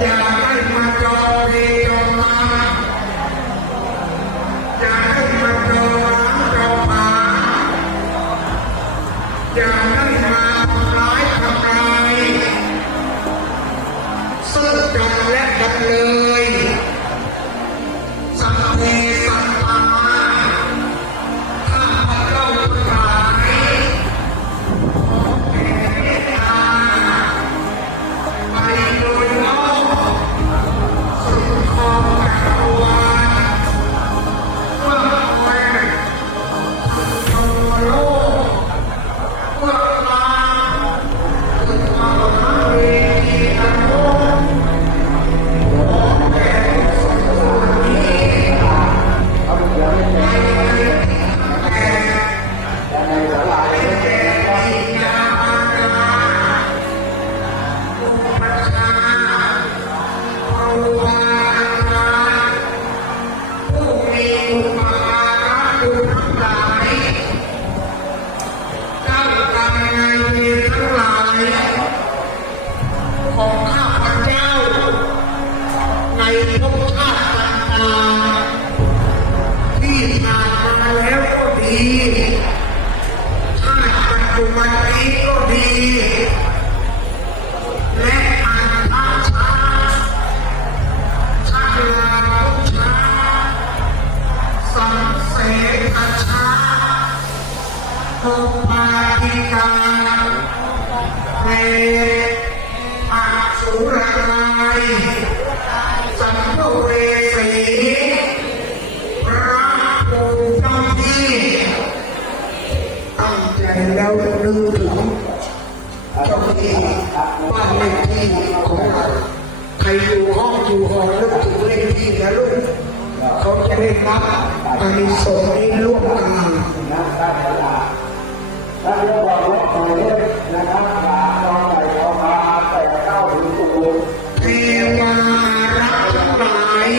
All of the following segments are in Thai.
อย่าได้ ได้รัอานิสงส์นี้ล่วงหน้าท่าอกวาตัวเลขนะครับหาตอนไหนเอามาแต่เข้าถึงตัวเทวารัทั้งาย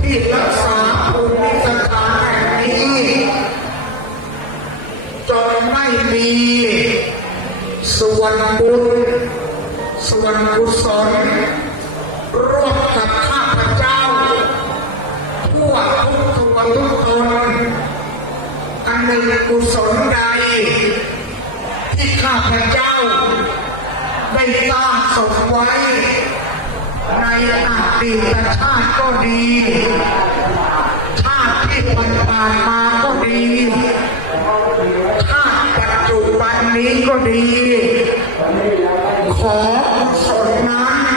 ที่รักษาภูมิสถานแห่งทจนไม่มีส่วนบุญส่วนกุศลร่วมกับข้าพเทุกคนอันหนึ่งกุศลใด ที่ข้าพเจ้า ได้ตั้งศพไว้ ในอดีตชาติก็ดี ชาติที่ผ่านมาก็ดีชาติปัจจุบันนี้ก็ดี ขอศนนั้น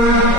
Thank you.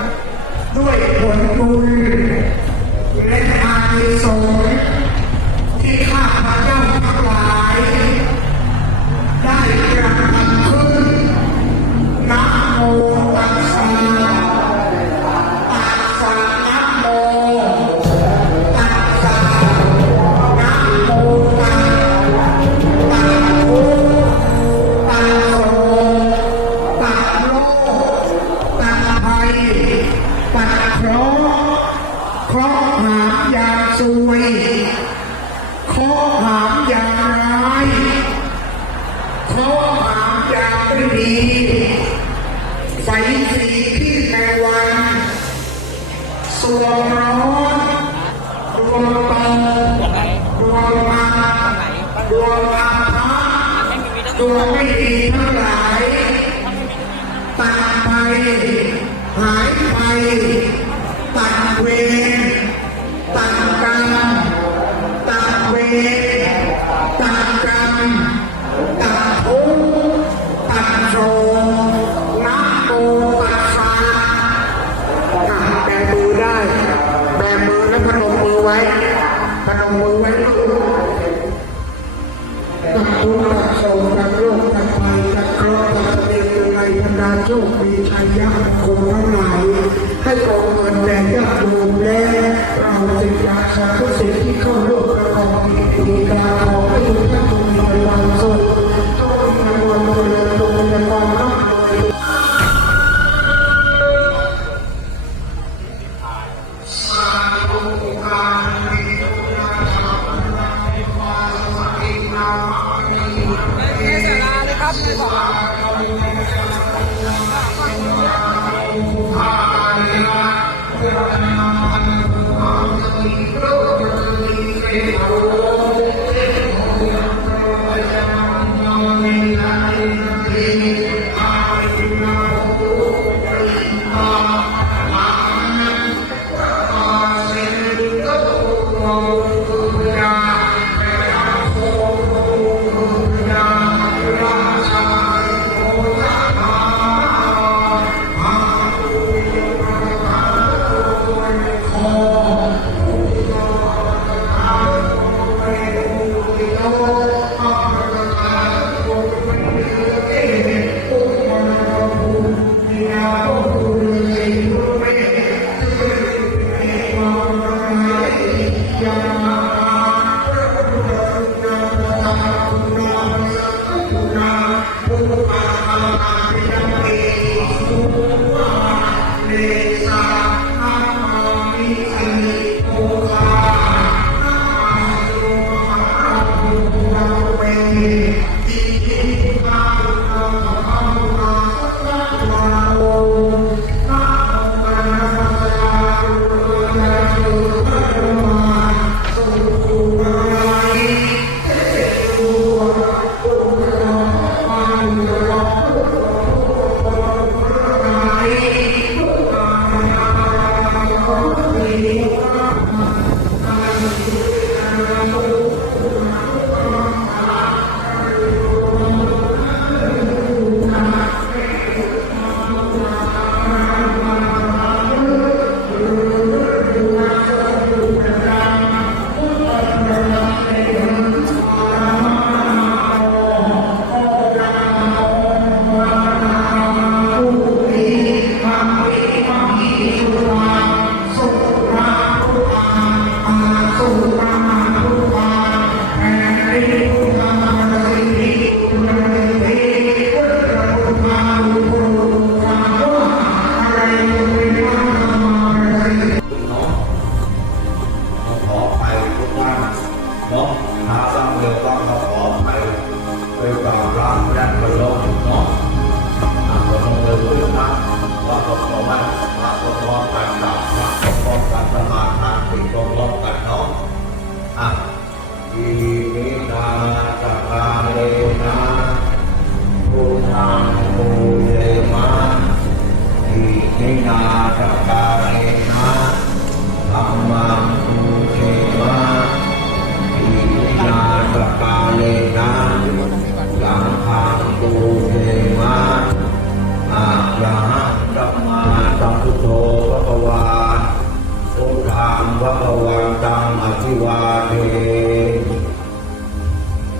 พุทธังพะวันตังอภิวาเท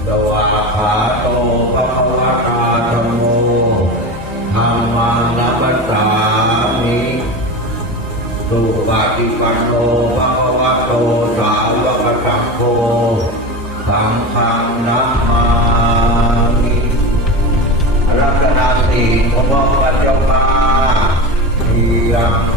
สวาขาโตพระวตาธรรมโมธรรมังนัมสามิสุปฏิปโนพะกวโตสาวกสังโฆสังฆังนัมามิรัตาสีของพระจมาทีรัง